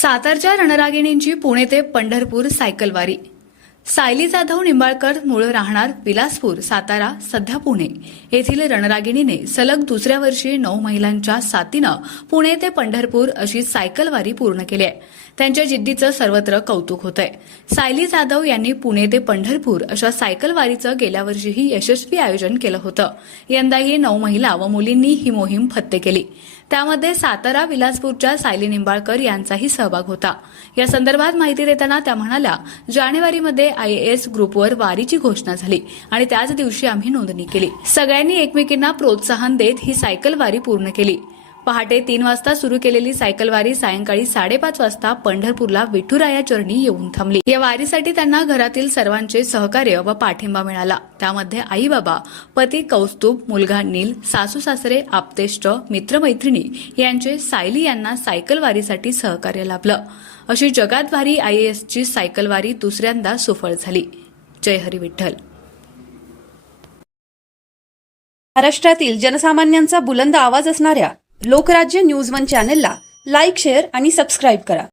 सातारच्या रणरागिणींची पुणे ते पंढरपूर सायकलवारी. सायली जाधव निंबाळकर मूळ राहणार विलासपूर सातारा सध्या पुणे. येथील रणरागिणीने सलग दुसऱ्या वर्षी नऊ महिलांच्या साथीनं पुणे ते पंढरपूर अशी सायकलवारी पूर्ण केली आहे. त्यांच्या जिद्दीचं सर्वत्र कौतुक होतंय. सायली जाधव यांनी पुणे ते पंढरपूर अशा सायकलवारीचं गेल्या वर्षीही यशस्वी आयोजन केलं होतं. यंदाही नऊ महिला व मुलींनी ही मोहीम फत्ते केली. त्यामध्ये सातारा विलासपूरच्या सायली निंबाळकर यांचाही सहभाग होता. या संदर्भात माहिती देताना त्या म्हणाल्या जानेवारीमध्ये आयएएस ग्रुपवर वारीची घोषणा झाली आणि त्याच दिवशी आम्ही नोंदणी केली. सगळ्यांनी एकमेकींना प्रोत्साहन देत ही सायकल वारी पूर्ण केली. पहाटे तीन वाजता सुरू केलेली सायकलवारी सायंकाळी साडेपाच वाजता पंढरपूरला विठुराया चरणी येऊन थांबली. या वारीसाठी त्यांना घरातील सर्वांचे सहकार्य व पाठिंबा मिळाला. त्यामध्ये आई बाबा पती कौस्तुभ मुलगा नील सासू सासरे आपतेष्ट मित्रमैत्रिणी यांचे सायली यांना सायकलवारीसाठी सहकार्य लाभलं. अशी जगात भारी आयएएसची सायकलवारी दुसऱ्यांदा सुफळ झाली. जय हरी विठ्ठल. महाराष्ट्रातील जनसामान्यांचा बुलंद आवाज असणाऱ्या लोकराज्य न्यूज वन चॅनेलला लाईक शेअर आणि सबस्क्राईब करा.